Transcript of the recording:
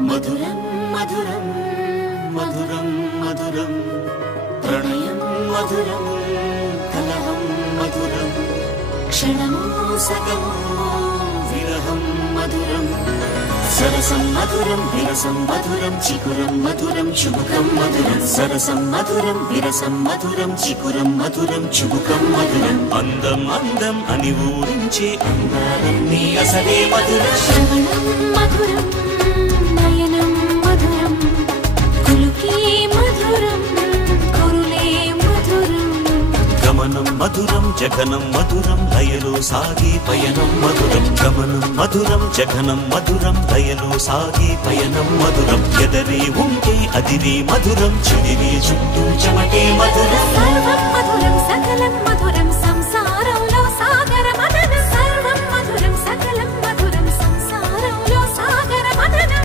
మధురం మధురం మధురం మధురం ప్రణయం మధురం కలహం మధురం క్షణము సగము విరహం మధురం సరసం మధురం విరసం మధురం చికురం మధురం చుబుకం మధురం సరసం మధురం విరసం మధురం చికురం మధురం చుబుకం మధురం అందం అందం అని ఊరించే అందాలన్నీ అసలే మధురం శ్రవణం మధురం నయనం మధురం కులుకే మధురం కురులే మధురం గమనం మధురం జగనం మధురం లయలో సాగే పయనం మధురం గమనం మధురం జగనం మధురం లయలో సాగే పయనం మధురం ఎదరే ఉంటే అదిరే మధురం చెదిరే చుట్టూ చెమటే మధురం సర్వం మధురం సకలం